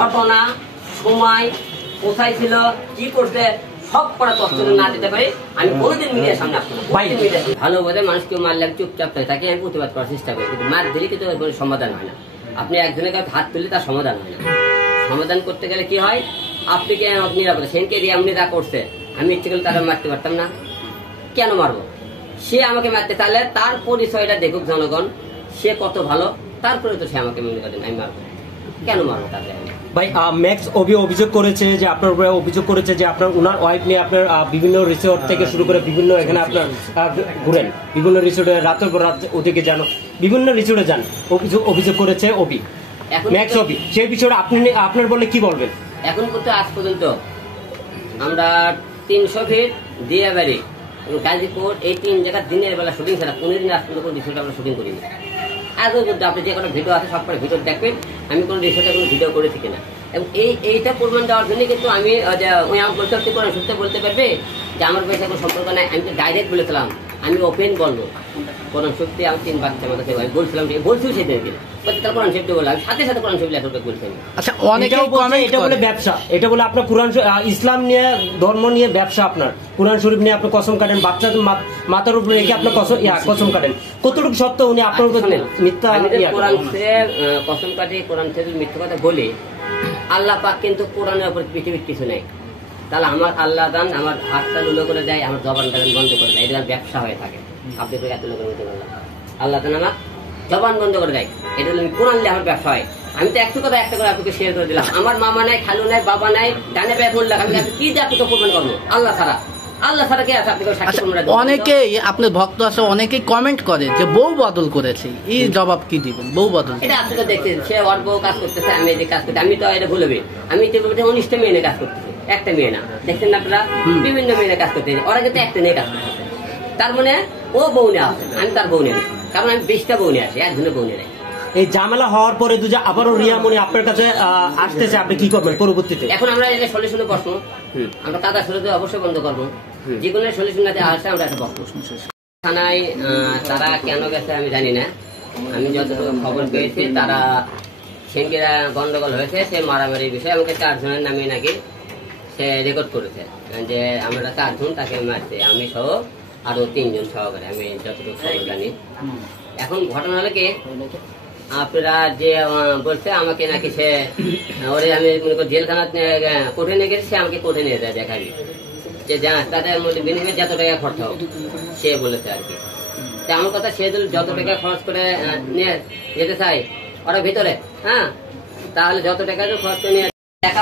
ঘটনা সময় কোথায় ছিল কি করছে সব করা তথ্য না দিতে পারি আমি কোনোদিন মিডিয়ার সামনে আসবো ভালো বোধে মানুষকে মারলে চুপচাপ থাকে আমি প্রতিবাদ করার চেষ্টা করি কিন্তু মার দিলে কিন্তু সমাধান হয় না। আপনি একজনের কাছে হাত তুললে তার সমাধান হয় না। সমাধান করতে গেলে কি হয় আপনি কে নিরাপদে সেনকে দিয়ে এমনি যা করছে আমি ইচ্ছে করলে তারা মারতে পারতাম না। কেন মারবো? সে আমাকে মারতে চাইলে তার পরিচয়টা দেখুক জনগণ সে কত ভালো তারপরে তো সে আমাকে মনে করেন আমি মারবো। কেন মারবো তাহলে? ভাই ম্যাক্স অভিযোগ করেছে যে আপনার উপরে অভিযোগ করেছে যে আপনার ওনার ওয়াইফ নিয়ে আপনার বিভিন্ন রিসোর্ট থেকে শুরু করে বিভিন্ন এখানে আপনার ঘুরেন বিভিন্ন রিসোর্টে রাতের পর রাত ওদিকে যান বিভিন্ন রিসোর্টে যান অভিযোগ করেছে ম্যাক্স সেই বিষয়ে আপনি আপনার বলে কি বলবেন? এখন কিন্তু আজ পর্যন্ত আমরা 300 ফিট দিয়া বাড়ি গাজীপুর এই 3 জায়গা দিনের বেলা শুটিং ছাড়া কোনোদিন আজ পর্যন্ত কোনো রিসোর্টে আমরা শুটিং করিনি। আজও কিন্তু আপনি যে কোনো ভিডিও আছে সব করে ভিডিও দেখবেন আমি কোনো রিসোর্টে কোনো ভিডিও করেছি কিনা এবং এইটা প্রমাণ দেওয়ার জন্য কিন্তু আমি ওই আমার বলতে কোরআন সূত্রে বলতে পারবে যে আমার পয়সা কোনো সম্পর্ক নাই। আমি তো ডাইরেক্ট বলেছিলাম আমি ওপেন বলবো কোরআন সত্যি আমি 3 বাচ্চা আমার কাছে বলছিলাম বলছিও সেদিন তার কোরআন শরীফ বললাম সাথে সাথে কোরআন শরীফ লেখা বলছেন। আচ্ছা অনেকেও এটা বলে ব্যবসা এটা বলে আপনার কোরআন ইসলাম নিয়ে ধর্ম নিয়ে ব্যবসা আপনার কোরআন শরীফ নিয়ে আপনি কসম কাটেন বাচ্চাদের মাথার উপরে রেখে আপনার কসম কাটেন কতটুকু সত্য উনি আপনার উপর মিথ্যা কোরআন থেকে কসম কাটে কোরআন থেকে মিথ্যা কথা বলে আল্লাহ পাক কিন্তু কোরআনের উপর পৃথিবীর কিছু নেই। তাহলে আমার আল্লাহ দান আমার হাতটা লুলো করে দেয় আমার জবানটা বন্ধ করে দেয় এটা ব্যবসা হয়ে থাকে। আপনি তো এত লোকের মধ্যে বললাম আল্লাহ দান আমার জবান বন্ধ করে দেয় এটা কোরআন আমার ব্যবসা হয়। আমি তো একটা কথা একটা করে আপনাকে শেয়ার করে দিলাম আমার মামা নাই খালু নাই বাবা নাই ডানে পেয়ে বললাম আমি কি যে আপনি তো প্রমাণ করবো আল্লাহ ছাড়া কে আছে আপনি অনেকেই আপনার ভক্ত আছে অনেকেই কমেন্ট করে যে বউ বদল করেছে এই জবাব কি দিবেন? বউ বদল এটা আপনি তো দেখছেন সে ওর বউ কাজ করতেছে আমি এদিকে কাজ করতে আমি তো এটা ভুলবে আমি 19টা মেয়ে নিয়ে কাজ করতেছি একটা মেয়ে না দেখছেন না আপনারা বিভিন্ন মেয়ে কাজ করতে ওরা কিন্তু একটা নিয়ে কাজ করতেছে তার মানে ও বউ নিয়ে আসে আমি তার বউ নিয়ে কারণ আমি 20টা বউ নিয়ে আসি একজনের বউ নিয়ে এই ঝামেলা হওয়ার পরে আবারও রিয়ামণি আপনার কাছে আসতেছে আপনি কি করবেন পরবর্তীতে? এখন আমরা এটা সলিউশনে বসবো আমরা তাদের সলিউশন অবশ্যই বন্ধ করবো যে কোনো সলিউশন আসে আমরা একটা বসবো। থানায় তারা কেন গেছে আমি জানি না আমি যতটুকু খবর পেয়েছি তারা সেনকে গন্ডগোল হয়েছে সে মারামারির বিষয়ে আমাকে 4 জনের নামে নাকি সে রেকর্ড করেছে যে আমরা 4 জন তাকে মারছে আমি সহ আরো 3 জন সহকারে আমি যতটুকু খবর জানি। এখন ঘটনা হলো কি আপনারা যে বলছে আমাকে নাকি সে ওরে আমি মনে করি জেলখানা কোর্টে নিয়ে গেছি সে আমাকে কোর্টে নিয়ে যায় দেখাবি যে তাদের মধ্যে বিনিময়ে যত টাকা খরচ হোক সে বলেছে আর কি। তা আমার কথা সে যত টাকা খরচ করে নিয়ে যেতে চাই ওরা ভিতরে তাহলে যত টাকা খরচ করে নিয়ে দেখা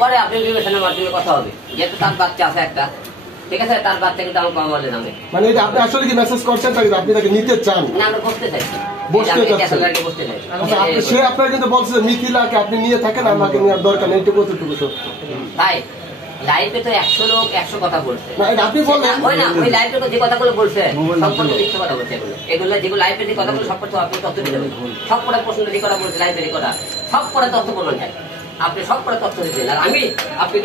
পরে আপনি বিবেচনার মাধ্যমে কথা হবে যেহেতু তার বাচ্চা আছে একটা ঠিক আছে তার বাচ্চা কিন্তু আমার বাবা বলে নামে মানে আপনি আসলে কি মেসেজ করছেন আপনি তাকে নিতে চান না? আমরা বসতে চাইছি সে আপনার কিন্তু বলছে মিথিলাকে আপনি নিয়ে থাকেন আমাকে নেওয়ার দরকার নেই এটুকু তাই লাইভে তো 100 লোক 100 কথা বলছে আপনি বললেন ওই না ওই লাইভে যে কথাগুলো বলছে সম্পূর্ণ মিথ্যা কথা বলছে এগুলো যেগুলো লাইভে যে কথাগুলো সব কথা আপনি তথ্য দিতে হবে সব কটা প্রশ্ন যে কথা বলছে লাইভে কথা সব কটা তথ্য বলবেন আপনি সব কটা তথ্য দিতেন আর আমি আপনি